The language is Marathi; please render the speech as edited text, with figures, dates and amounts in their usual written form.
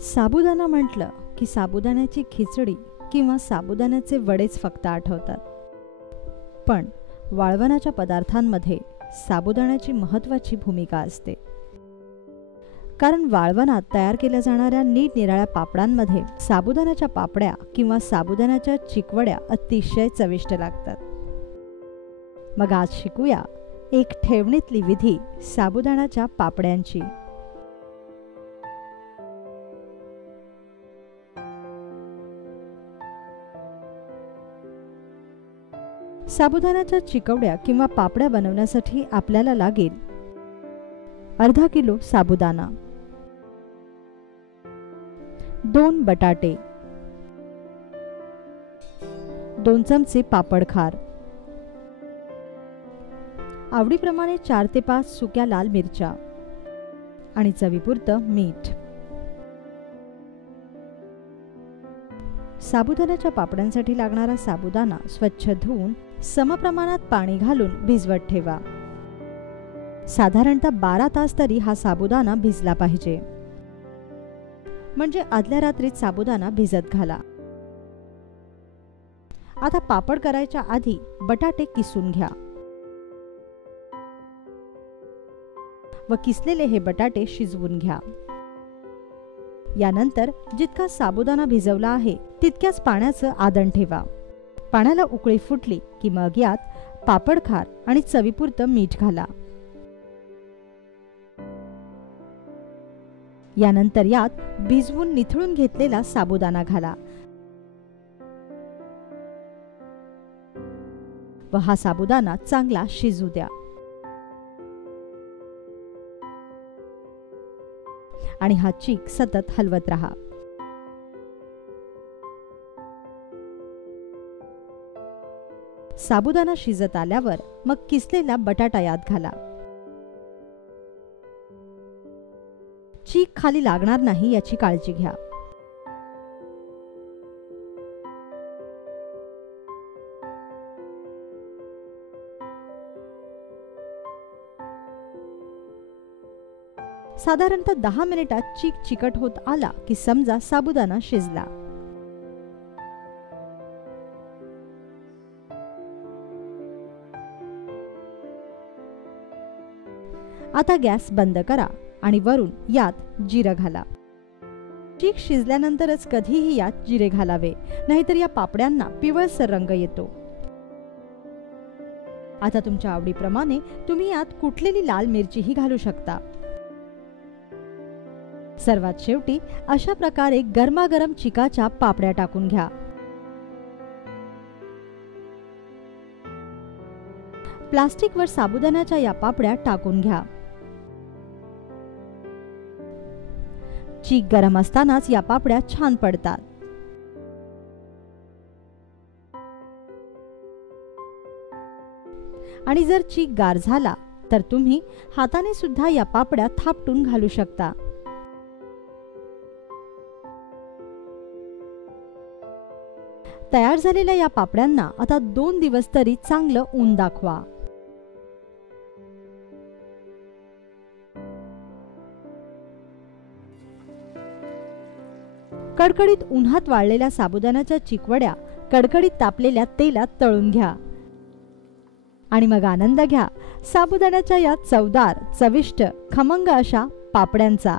साबुदाणा म्हटलं की साबुदाण्याची खिचडी किंवा साबुदाण्याचे वडेच फक्त आठवतात. पण वाळवणाच्या पदार्थांमध्ये साबुदाण्याची महत्त्वाची भूमिका असते. कारण वाळवणात तयार केल्या जाणाऱ्या निरनिराळ्या पापडांमध्ये साबुदाण्याच्या पापड्या किंवा साबुदाण्याच्या चिकवड्या अतिशय चविष्ट लागतात. मग आज शिकूया एक ठेवणीतली विधी साबुदाण्याच्या पापड्यांची. साबुदाण्याच्या चिकवड्या किंवा पापड्या बनवण्यासाठी आपल्याला लागेल अर्धा किलो साबुदाणा, 2 बटाटे, 2 चमचे पापड खार, आवडीप्रमाणे 4 ते 5 सुक्या लाल मिरच्या आणि चवीपुरतं मीठ. साबुदाण्याच्या पापड्यांसाठी लागणारा साबुदाणा स्वच्छ धुवून समप्रमाणात पाणी घालून भिजवत ठेवा. साधारणतः 12 तास तरी हा साबुदाणा भिजला पाहिजे. म्हणजे आदल्या रात्रीत साबुदाणा भिजत घाला. आता पापड करायच्या आधी बटाटे किसून घ्या व किसलेले हे बटाटे शिजवून घ्या. यानंतर जितका साबुदाणा भिजवला आहे तितक्याच पाण्याचं आदण ठेवा. पाण्याला उकळी फुटली की मग यात पापड खार आणि चवीपुरतं मीठ घाला. यानंतर यात भिजवून निथळून घेतलेला साबुदाणा घाला व हा साबुदाणा चांगला शिजू द्या. आणि हा चीक सतत हलवत रहा. साबुदाणा शिजत आल्यावर मग किसलेला बटाटा यात घाला. चीक खाली लागणार नाही याची काळजी घ्या. साधारणतः 10 मिनिटात चीक चिकट होत आला की समजा साबुदाणा शिजला. आता गॅस बंद करा आणि वरून यात जिरं घाला. चीक शिजल्यानंतरच कधीही यात जिरे घालावे, नाहीतर या पापड्यांना पिवळसर रंग येतो. आता तुमच्या आवडीप्रमाणे तुम्ही यात कुटलेली लाल मिरचीही घालू शकता. सर्वात शेवटी अशा प्रकारे गरमागरम चिकाच्या पापड्या टाकून घ्या. प्लास्टिकवर साबुदाण्याच्या या पापड्या टाकून घ्या. चीक गरम असतानाच या पापड्या छान पडतात. आणि जर चीक गार झाला तर तुम्ही हाताने सुद्धा या पापड्या थापटून घालू शकता. तयार झालेल्या या पापड्यांना आता 2 दिवस तरी चांगलं ऊन दाखवा. कडकडीत उन्हात वाळलेल्या साबुदाण्याच्या चिकवड्या कडकडीत तापलेल्या तेलात तळून घ्या. आणि मग आनंद घ्या साबुदाण्याच्या या चवदार, चविष्ट, खमंग अशा पापड्यांचा.